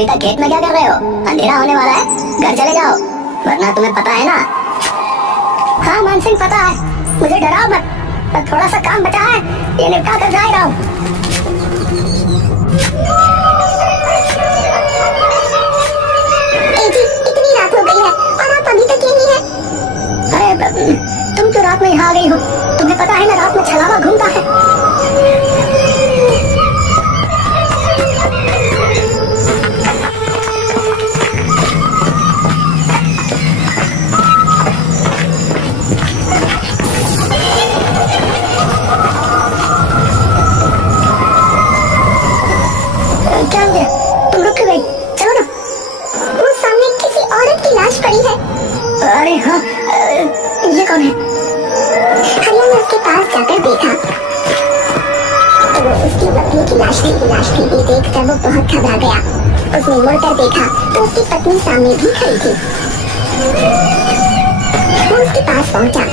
अभी तक खेत में क्या कर रहे हो? अंधेरा होने वाला है, घर चले जाओ, वरना तुम्हें पता है ना। हाँ मान सिंह पता है, मुझे डराओ मत, पर थोड़ा सा काम बचा है, ये निपटा कर जा रहा हूँ। इतनी रात हो गई है और आप अभी तक यहीं हैं? अरे तुम तो रात में यहाँ आ गई हो, तुम्हें पता है ना रात में छलावा घूमता है। क्या हो गया? तुम रुक क्यों गई? चलो ना। वो सामने किसी औरत की लाश पड़ी है। अरे हाँ, ये कौन है? हरिया ने उसके पास जाकर देखा तो वो उसकी पत्नी की लाश थी। ये देखकर वो बहुत घबरा गया। उसने मुड़कर देखा तो उसकी पत्नी सामने भी खड़ी थी। वो उसके पास पहुंचा।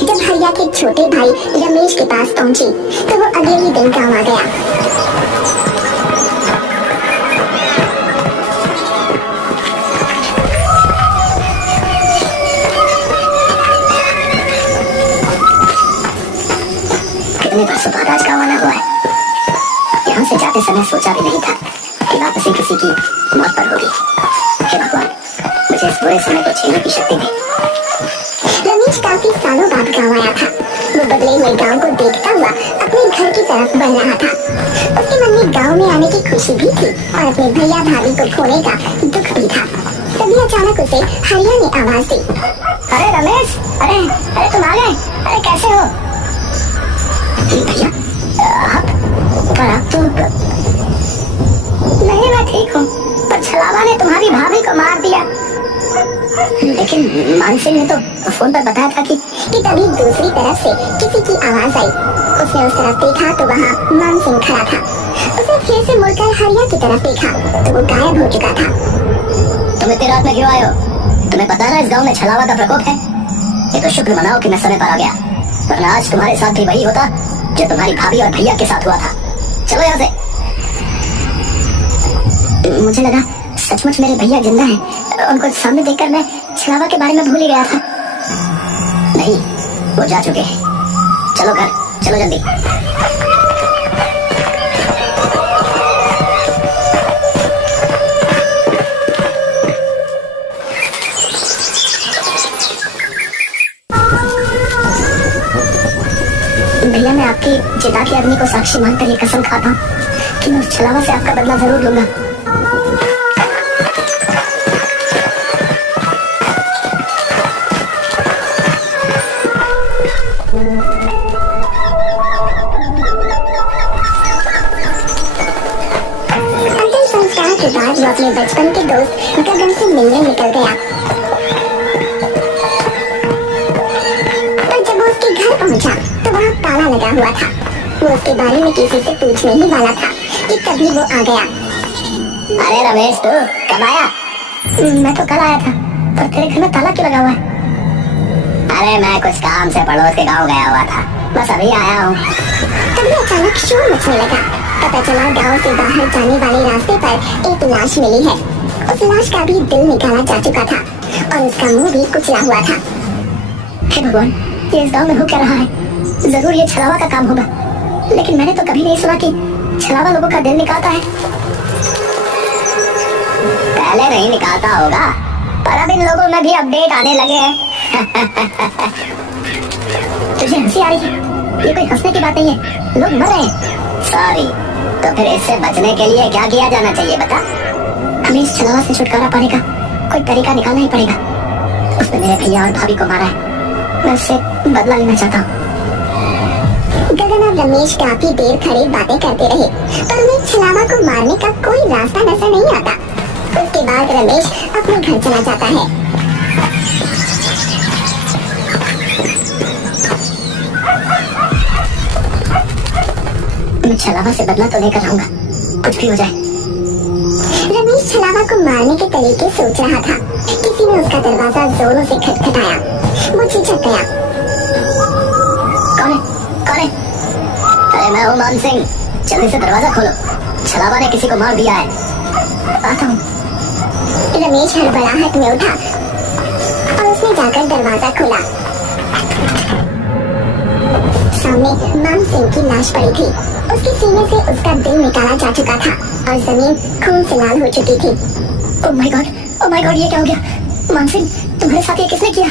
जब हरिया के छोटे भाई रमेश के पास पहुंची तो वो अगले ही दिन गाँव आ गया। कितने बरसों बाद आज गाँव आना हुआ है। यहाँ से जाते समय सोचा भी नहीं था कि वापसी किसी की मौत पर होगी। हे भगवान, मुझे इस बुरे समय को झेलने की शक्ति दे। रमेश काफी सालों बाद गाँव आया था। वो बदले हुए गाँव को देखता हुआ अपने घर की तरफ बढ़ रहा था। उसके मन में गाँव में आने की खुशी भी थी और अपने भैया भाभी को खोने का दुख भी था। तभी अचानक उसे हरिया ने आवाज दी। अरे रमेश, अरे अरे तुम आ गए? अरे कैसे हो? भैया आप तो नहीं, मैं ठीक हूँ, पर छलावा ने तुम्हारी भाभी को मार दिया। लेकिन मानसिंह ने तो फोन पर बताया था कि तभी दूसरी तरफ से किसी की आवाज आई। उसने उस तरफ देखा तो वहाँ मानसिंह खड़ा था। उसने फिर से मुड़कर हरिया की तरफ देखा तो वो गायब हो चुका था। तुम इतनी रात में क्यों आए हो? तुम्हें पता है ना इस गांव में छलावा का प्रकोप है। ये तो शुक्र मनाओ कि मैं समय पर आ गया, वरना आज तुम्हारे साथ भी वही होता जो तुम्हारी भाभी और भैया के साथ हुआ था। चलो यहाँ से। मुझे लगा सचमुच मेरे भैया जिंदा हैं। उनको सामने देखकर मैं छलावा के बारे में भूल ही गया था। नहीं, वो जा चुके हैं। चलो घर, चलो जल्दी। भैया, मैं आपकी चिता की अग्नि को साक्षी मानकर ये कसम खाता हूँ कि मैं उस छलावा से आपका बदला जरूर लूंगा। अंतिम संस्कार के बाद वो अपने बचपन के दोस्त गगन से मिलने निकल गया। पर जब वो उसके घर पहुंचा तो वहाँ ताला लगा हुआ था। वो उसके बारे में किसी से पूछने ही वाला था कि तभी वो आ गया। अरे रमेश, तू कब आया? मैं तो कल आया था, पर तेरे घर में ताला क्यों लगा हुआ है? अरे मैं कुछ काम से पड़ोस के गांव गया हुआ था, बस अभी आया हूँ। तभी अचानक शोर मचने लगा। पता चला गांव से बाहर जाने वाले रास्ते पर एक लाश मिली है। उस लाश का भी दिल निकाला जा चुका था और उसका मुंह भी कुचला हुआ था। हे भगवान, ये इस गांव में हो क्या रहा है? जरूर ये छलावा का काम होगा, लेकिन मैंने तो कभी नहीं सुना कि छलावा लोगों का दिल निकालता है। पहले नहीं निकालता होगा, पर अब इन लोगों में भी अपडेट आने लगे हैं। तुझे हंसी आ रही है? ये कोई हंसने की बात नहीं है, लोग मर रहे हैं। सॉरी, तो फिर इससे बचने के लिए क्या किया जाना चाहिए बता? हमें इस छलावा से छुटकारा पाने का कोई तरीका निकालना ही पड़ेगा। उसने मेरे भैया और भाभी को मारा है, मैं उससे बदला लेना चाहता हूँ। गगन और रमेश काफी देर खड़े बातें करते रहे, पर उन्हें छलावा को मारने का कोई रास्ता नजर नहीं आता। उसके बाद रमेश अपने घर चला जाता है। मैं छलावा से बदला तो लेकर आऊंगा, कुछ भी हो जाए। रमेश छलावा को मारने के तरीके सोच रहा था। किसी ने उसका दरवाजा जोरों से खटखटाया। वो झिझक गया। कौन है? कौन है? अरे मैं हूँ मान सिंह, जल्दी से दरवाजा खोलो, छलावा ने किसी को मार दिया है। आता हूँ। रमेश हड़बड़ाहट में उठा और उसने जाकर दरवाजा खोला। सामने मान सिंह की लाश पड़ी थी। उसके सीने से उसका दिल निकाला जा चुका था और जमीन खून से लाल हो चुकी थी। ओह माय गॉड, ये क्या हो गया? मान सिंह, तुम्हारे साथ ये किसने किया?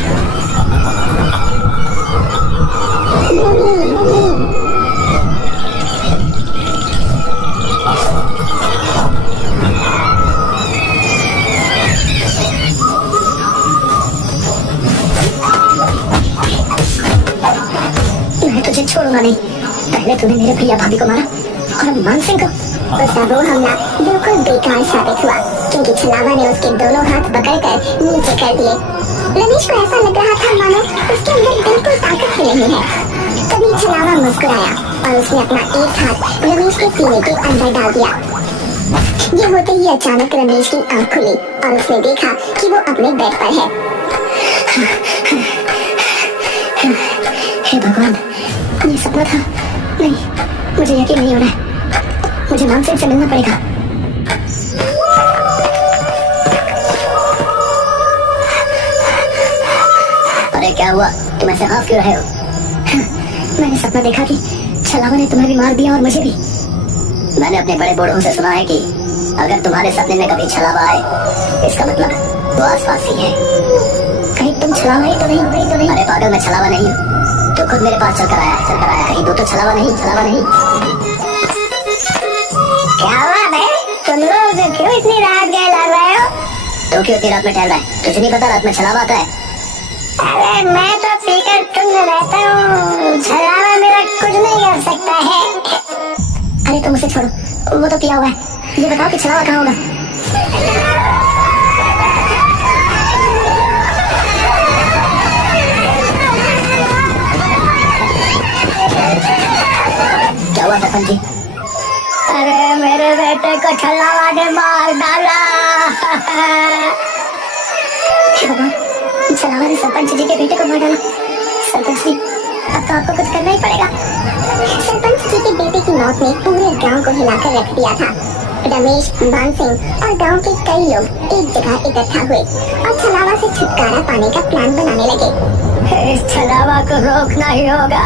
मैं तुझे छोड़ूंगा नहीं। पहले तूने मेरे भैया भाभी को मारा और मान सिंह को। उसका वो हमला बिल्कुल बेकार साबित हुआ, क्योंकि छलावा ने उसके दोनों हाथ पकड़कर नीचे कर दिए। रमेश को ऐसा लग रहा था मानो उसके अंदर बिल्कुल ताकत ही नहीं है। तभी छलावा मुस्कुराया और उसने अपना एक हाथ रमेश के सीने के अंदर डाल दिया। ये होते ही अचानक रमेश की आंख खुली और उसने देखा कि वो अपने बेड पर है। हे भगवान, ये सपना था? नहीं, मुझे यकीन नहीं हो रहा है। मुझे मान सिंह से मिलना पड़ेगा। अरे क्या हुआ, तुम ऐसे हाफ क्यों रहे हो? मैंने सपना देखा कि छलावा ने तुम्हें भी मार दिया और मुझे भी। मैंने अपने बड़े बूढ़ों से सुना है कि अगर तुम्हारे सपने में कभी छलावा आए, इसका मतलब वो आसपास ही है। कहीं तुम छलावा ही तो नहीं? अरे पागल, मैं छलावा नहीं हूँ। तो खुद मेरे पास चलकर आया। कहीं तो छलावा नहीं। क्या बात है? तुम लोग क्यों इतनी रात गए लग रहे हो? तो क्यों इतनी रात में टहल रहा है? तुझे नहीं पता रात में छलावा आता है? अरे मैं तो पीकर तुम रहता हूँ, छलावा मेरा कुछ नहीं कर सकता है। अरे तुम उसे छोड़ो, वो तो किया हुआ है। ये बताओ कि छलावा कहाँ होगा? क्या हुआ सरपंच जी? अरे मेरे बेटे को छलावा ने मार डाला। छलावा ने सरपंच जी के बेटे को मार डाला। सरपंच जी, अब तो आपको कुछ करना ही पड़ेगा। सरपंच जी के बेटे की मौत ने पूरे गांव को हिलाकर रख दिया था। रमेश, मान सिंह और गांव के कई लोग एक जगह इकट्ठा हुए और छलावा से छुटकारा पाने का प्लान बनाने लगे। इस छलावा को रोकना ही होगा,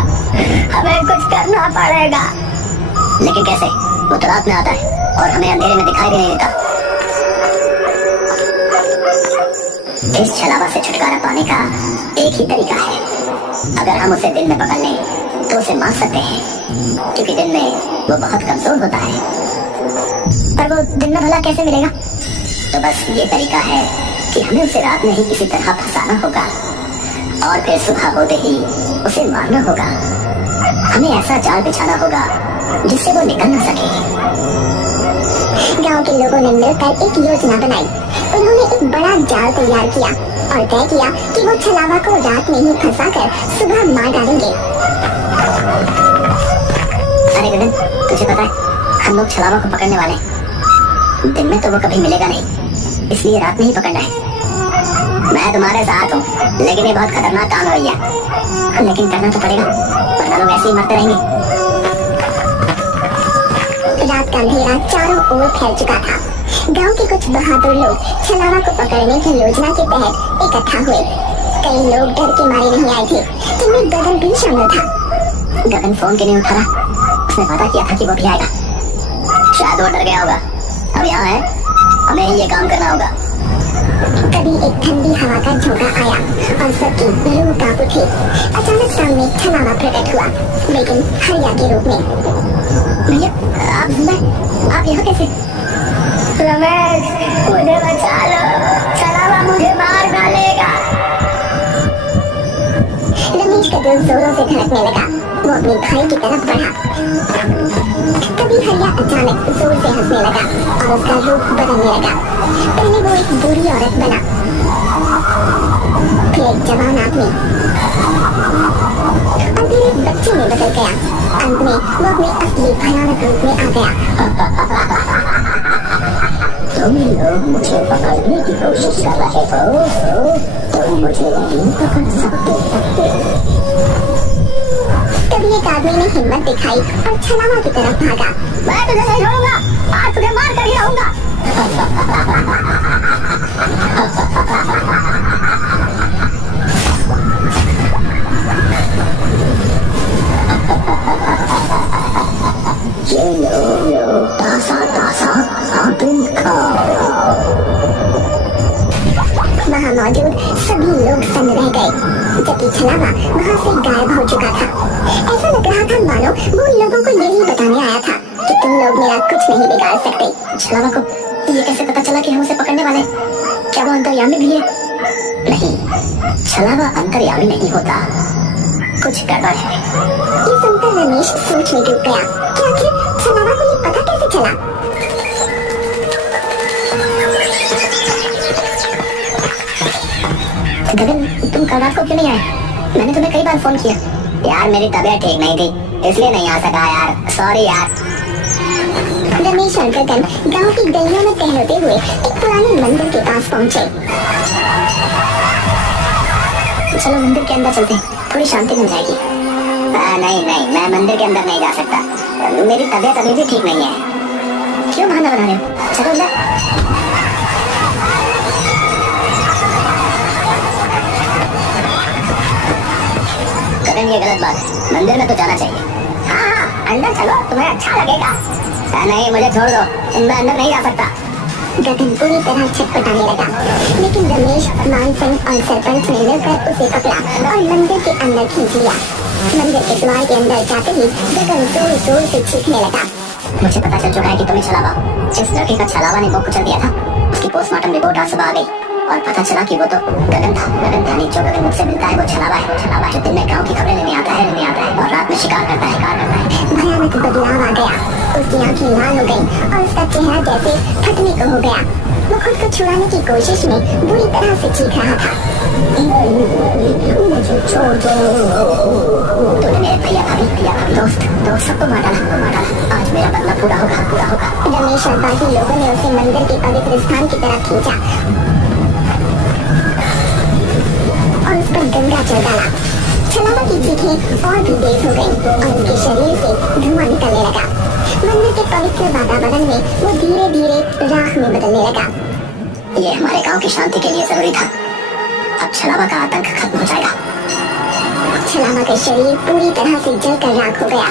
हमें कुछ करना पड़ेगा। लेकिन कैसे? वो तो रात में आता है और हमें अंधेरे में दिखाई भी नहीं देता। इस छलावा से छुटकारा पाने का एक ही तरीका है। अगर हम उसे दिन में पकड़ लें तो उसे मार सकते हैं, क्योंकि दिन में वो बहुत कमजोर होता है। पर वो दिन में भला कैसे मिलेगा? तो बस ये तरीका है कि हमें उसे रात में ही किसी तरह फंसाना होगा और फिर सुबह होते ही उसे मारना होगा। हमें ऐसा जाल बिछाना होगा जिससे वो निकल न सके। गांव के लोगों ने मिलकर एक योजना बनाई। उन्होंने एक बड़ा जाल तैयार किया और तय किया कि वो छलावा को रात में ही फंसाकर सुबह मार डालेंगे। अरे गगन, तुझे पता है हम लोग छलावा को पकड़ने वाले हैं। दिन में तो वो कभी मिलेगा नहीं, इसलिए रात में ही पकड़ना है। मैं तुम्हारे साथ हूँ, लेकिन ये बहुत खतरनाक काम है भैया। लेकिन करना तो पड़ेगा, वरना लोग ऐसे ही मरते रहेंगे। रात का अंधेरा चारों ओर फैल चुका था। गांव के कुछ बहादुर लोग छलावा को पकड़ने की योजना के तहत इकट्ठा हुए। कई लोग डर के मारे नहीं आए थे, जिनमें गगन भी शामिल था। गगन फोन क्यों नहीं उठा रहा? उसने वादा किया था कि वो भी आएगा। शायद वो डर गया होगा। अब यहाँ है, हमें ही ये काम करना होगा। कभी एक ठंडी हवा का झोंका आया और सबकी रूह कांप उठी। अचानक सामने छलावा प्रकट हुआ, लेकिन हरिया के रूप में। भैया, आप जिंदा हैं? आप यहाँ कैसे? रमेश, मुझे बचा लो, छलावा मुझे मार डालेगा। रमेश का दिल जोरों से धड़कने लगा। वो अपने भाई की तरफ बढ़ा। तभी हरिया अचानक जोर से हंसने लगा और उसका रूप बदलने लगा। पहले वो एक बुरी औरत बना, फिर एक जवान आदमी, और फिर एक बच्चे में बदल गया। अंत में वो अपने असली भयानक रूप में आ गया। तुम लोग मुझे पकड़ने की कोशिश कर रहे हो, तुम मुझे नहीं पकड़ सकते। तभी एक आदमी ने हिम्मत दिखाई और छलावा की तरफ भागा। मैं तुझे नहीं छोड़ूंगा, आज तुझे मार कर ही रहूंगा। ये लो तासा तासा आतुम खाओ। वहाँ मौजूद सभी लोग सन्न रह गए, जबकि छलावा वहाँ से गायब हो चुका था। ऐसा लग रहा था मानो वो उन लोगों को यही बताने आया था कि तुम लोग मेरा कुछ नहीं बिगाड़ सकते। छलावा को ये कैसे पता चला कि हम उसे पकड़ने वाले? क्या वो अंतर्यामी भी है? नहीं, छलावा अंतर्यामी नहीं होता, कुछ गड़बड़ है। ये सुनकर रमेश सोच में डूब गया कि आखिर छलावा को ये पता कैसे चला। गगन, तुम कल रात को क्यों नहीं आए? मैंने तुम्हें कई बार फोन किया। यार मेरी तबीयत ठीक नहीं थी, इसलिए नहीं आ सका यार, सॉरी यार। रमेश और गगन गांव की गलियों में टहलते हुए एक पुराने मंदिर के पास पहुंचे। चलो मंदिर के अंदर चलते हैं, थोड़ी शांति मिल जाएगी। नहीं नहीं, मैं मंदिर के अंदर नहीं जा सकता, मेरी तबीयत अभी भी ठीक नहीं है। क्यों बहाना बना रहे हो? चलो अंदर। गगन, ये गलत बात है, मंदिर में तो जाना चाहिए। हाँ, अंदर चलो, तुम्हें अच्छा लगेगा। नहीं, मुझे छोड़ दो, मैं अंदर नहीं जा सकता। गगन पूरी तरह छटपटाने लगा, लेकिन रमेश, मानसिंह और सरपंच ने मिलकर उसे पकड़ा और मंदिर के अंदर खींच लिया। मंदिर के द्वार के अंदर जाते ही गगन जोर जोर से चीखने लगा। मुझे पता चल चुका है कि तुम्हें छलावा, जिस लड़के का छलावा ने वो कुचल दिया था, उसकी पोस्टमार्टम रिपोर्ट आज सुबह आ गई और पता चला कि वो तो गगन था। गगन यानी जो गगन मुझसे मिलता है वो छलावा है, जो दिन में गांव की खबरें लेने आता है और रात में शिकार करता है। भयानक बदलाव आ गया, उसकी आंखें लाल हो गईं और उसका चेहरा जैसे फटने को हो गया। वो खुद को छुड़ाने की कोशिश में बुरी तरह से चीख रहा था। मुझे छोड़ दो। तूने मेरे भैया भाभी दोस्त सबको मार डाला। आज मेरा बदला पूरा होगा। रमेश और बाकी लोगों ने उसे मंदिर के पवित्र स्थान की तरफ खींचा और उस पर गंगा जल डाला। छलावा की चीखें और भी तेज हो गईं और उसके शरीर से धुआं निकलने लगा। मंदिर के पवित्र वातावरण में वो धीरे धीरे राख में बदलने लगा। ये हमारे गांव की शांति के लिए जरूरी था। अब छलावा का आतंक खत्म हो जाएगा। छलावा का शरीर पूरी तरह से जलकर राख हो गया